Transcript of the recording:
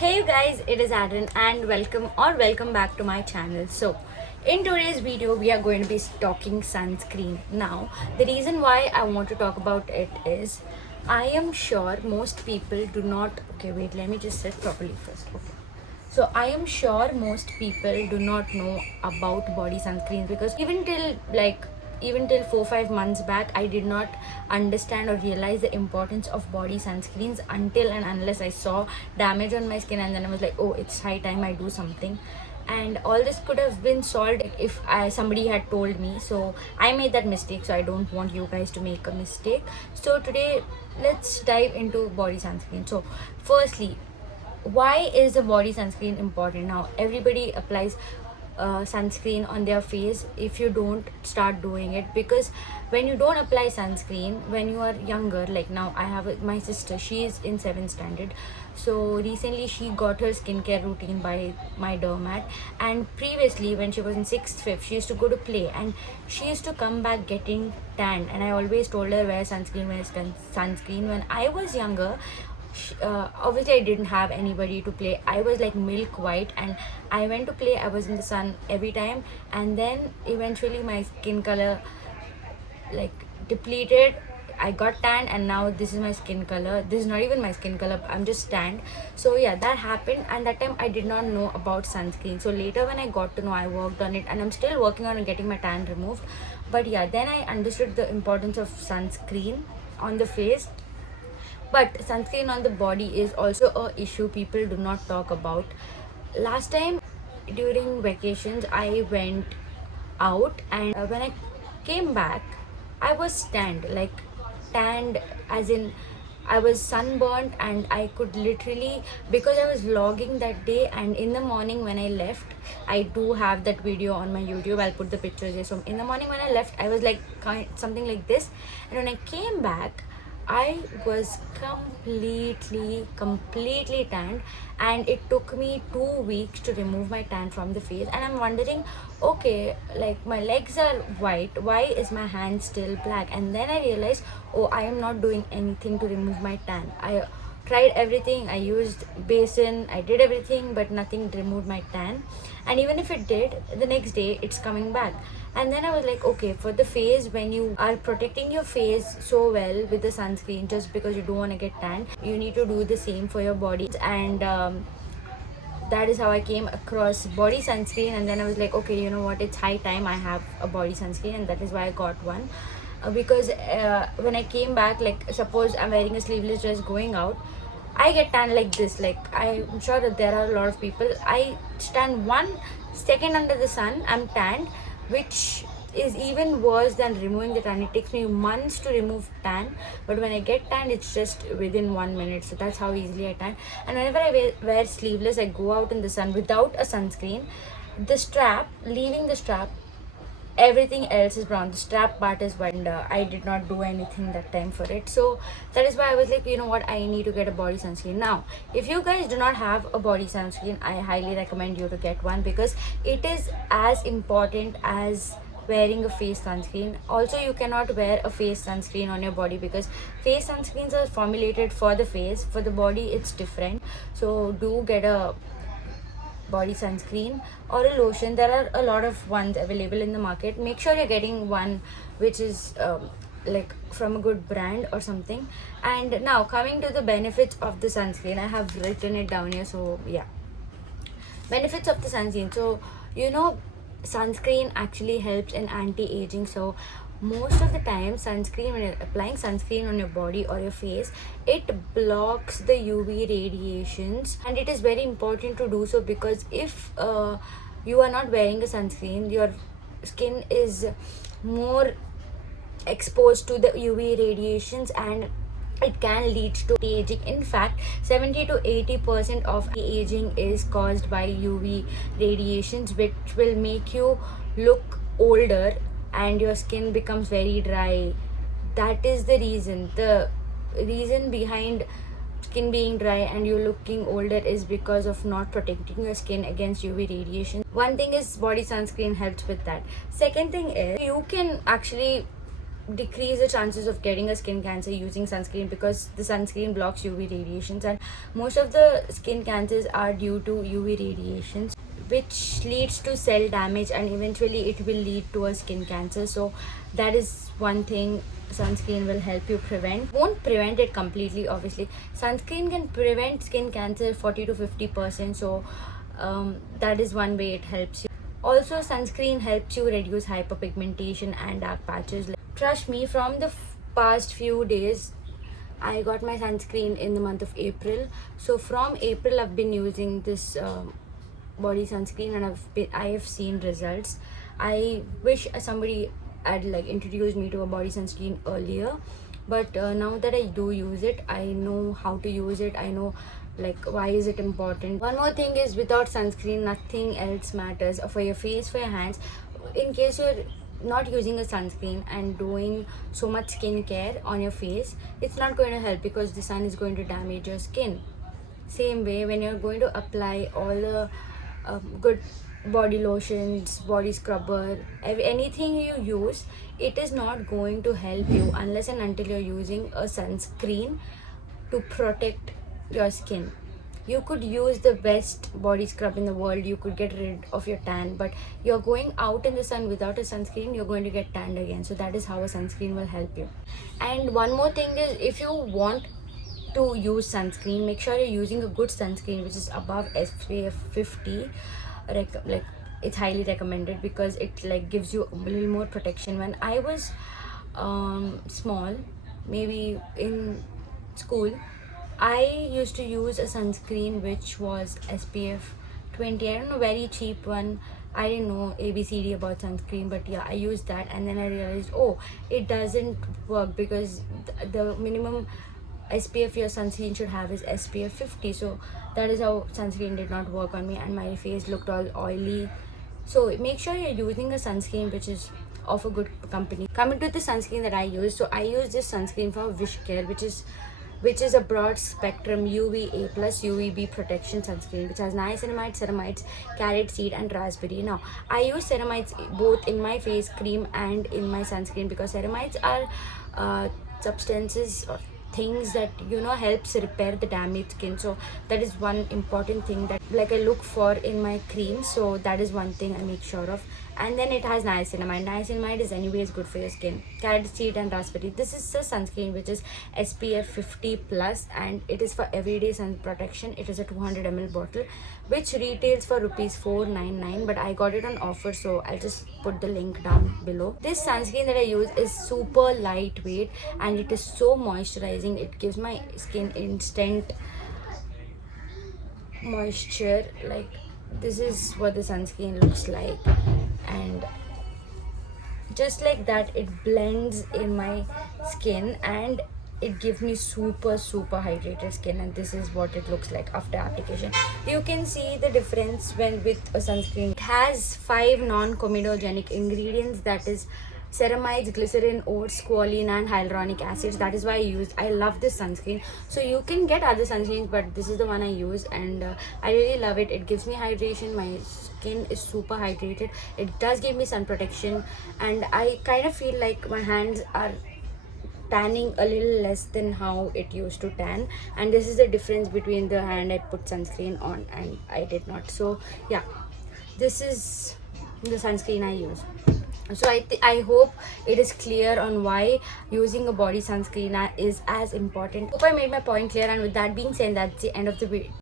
Hey you guys, it is Adrian and welcome back to my channel. So in today's video we are going to be talking sunscreen. Now the reason why I want to talk about it is I am sure most people do not wait, let me just sit properly first. So I am sure most people do not know about body sunscreens because even till 4-5 months back I did not understand or realize the importance of body sunscreens until and unless I saw damage on my skin, and then I was like, oh, it's high time I do something. And all this could have been solved if somebody had told me. So I made that mistake, so I don't want you guys to make a mistake. So today let's dive into body sunscreen. So firstly, why is a body sunscreen important? Now everybody applies sunscreen on their face. If you don't, start doing it, because when you don't apply sunscreen when you are younger, like now I have my sister, she is in 7th standard. So recently she got her skincare routine by my dermat, and previously when she was in 6th 5th she used to go to play and she used to come back getting tan, and I always told her wear sunscreen. When I was younger, obviously I didn't have anybody to play. I was like milk white, and I went to play, I was in the sun every time, and then eventually my skin color like depleted. I got tan, and now this is my skin color. This is not even my skin color, I'm just tanned. So yeah, that happened, and that time I did not know about sunscreen. So later when I got to know, I worked on it, and I'm still working on getting my tan removed. But yeah, then I understood the importance of sunscreen on the face. But sunscreen on the body is also a issue people do not talk about. Last time during vacations I went out, and when I came back I was tanned as in I was sunburned, and I could literally, because I was vlogging that day, and in the morning when I left, I do have that video on my YouTube, I'll put the pictures here. So in the morning when I left I was like something like this, and when I came back I was completely tanned, and it took me 2 weeks to remove my tan from the face. And I'm wondering, okay, like my legs are white, why is my hand still black? And then I realized, oh, I am not doing anything to remove my tan. I tried everything, I used basin, I did everything, but nothing removed my tan. And even if it did, the next day it's coming back. And then I was like, okay, for the face, when you are protecting your face so well with the sunscreen, just because you don't want to get tan, you need to do the same for your body. And that is how I came across body sunscreen. And then I was like, okay, you know what, it's high time I have a body sunscreen, and that is why I got one. Because when I came back, like suppose I'm wearing a sleeveless dress going out, I get tan like this. Like I'm sure that there are a lot of people, I stand 1 second under the sun, I'm tanned, which is even worse than removing the tan. It takes me months to remove tan, but when I get tan it's just within 1 minute. So that's how easily I tan. And whenever I wear sleeveless, I go out in the sun without a sunscreen, leaving the strap, everything else is brown, the strap part is white, and I did not do anything that time for it. So that is why I was like, you know what, I need to get a body sunscreen. Now if you guys do not have a body sunscreen, I highly recommend you to get one, because it is as important as wearing a face sunscreen. Also, you cannot wear a face sunscreen on your body, because face sunscreens are formulated for the face, for the body it's different. So do get a body sunscreen or a lotion. There are a lot of ones available in the market. Make sure you're getting one which is like from a good brand or something. And now coming to the benefits of the sunscreen, I have written it down here. So yeah, benefits of the sunscreen. So sunscreen actually helps in anti-aging. So most of the time sunscreen, when you're applying sunscreen on your body or your face, it blocks the UV radiations, and it is very important to do so, because if you are not wearing a sunscreen, your skin is more exposed to the UV radiations, and it can lead to aging. In fact, 70 to 80% of aging is caused by UV radiations, which will make you look older and your skin becomes very dry. That is the reason behind skin being dry and you looking older is because of not protecting your skin against UV radiation. One thing is body sunscreen helps with that. Second thing is, you can actually decrease the chances of getting a skin cancer using sunscreen, because the sunscreen blocks UV radiations, and most of the skin cancers are due to UV radiations, which leads to cell damage, and eventually it will lead to a skin cancer. So that is one thing sunscreen will help you prevent. Won't prevent it completely, obviously. Sunscreen can prevent skin cancer 40 to 50%. So that is one way it helps you. Also, sunscreen helps you reduce hyperpigmentation and dark patches. Trust me, from the past few days, I got my sunscreen in the month of April. So from April, I've been using this body sunscreen, and I have seen results. I wish somebody had like introduced me to a body sunscreen earlier, but now that I do use it, I know how to use it. I know like why is it important. One more thing is, without sunscreen nothing else matters for your face, for your hands. In case you're not using a sunscreen and doing so much skincare on your face, it's not going to help, because the sun is going to damage your skin. Same way, when you're going to apply all the good body lotions, body scrubber, anything you use, it is not going to help you unless and until you're using a sunscreen to protect your skin. You could use the best body scrub in the world, you could get rid of your tan, but you're going out in the sun without a sunscreen, you're going to get tanned again. So that is how a sunscreen will help you. And one more thing is, if you want to use sunscreen, make sure you're using a good sunscreen which is above SPF 50. Like, it's highly recommended, because it like gives you a little more protection. When I was small, maybe in school, I used to use a sunscreen which was SPF 20. I don't know, very cheap one. I didn't know ABCD about sunscreen, but yeah, I used that, and then I realized, oh, it doesn't work, because the minimum SPF your sunscreen should have is SPF 50. So that is how sunscreen did not work on me, and my face looked all oily. So make sure you're using a sunscreen which is of a good company. Coming to the sunscreen that I use, so I use this sunscreen for Wishcare, which is a broad spectrum UVA plus UVB protection sunscreen, which has niacinamide, ceramides, carrot seed and raspberry. Now I use ceramides both in my face cream and in my sunscreen, because ceramides are substances or things that helps repair the damaged skin. So that is one important thing that like I look for in my cream. So that is one thing I make sure of. And then it has niacinamide is anyways good for your skin. Carrot seed and raspberry, this is a sunscreen which is SPF 50 plus, and it is for everyday sun protection. It is a 200 ml bottle which retails for rupees 499, but I got it on offer, so I'll just put the link down below. This sunscreen that I use is super lightweight, and it is so moisturizing. It gives my skin instant moisture. Like, this is what the sunscreen looks like, and just like that it blends in my skin and it gives me super hydrated skin. And this is what it looks like after application. You can see the difference when with a sunscreen. It has 5 non-comedogenic ingredients, that is ceramides, glycerin, oats, squalene and hyaluronic acids. That is why I love this sunscreen. So you can get other sunscreens, but this is the one I use, and I really love it. It gives me hydration. My skin is super hydrated. It does give me sun protection, and I kind of feel like my hands are tanning a little less than how it used to tan, and this is the difference between the hand I put sunscreen on and I did not. So yeah, this is the sunscreen I use. So I hope it is clear on why using a body sunscreen is as important. Hope I made my point clear, and with that being said, that's the end of the video.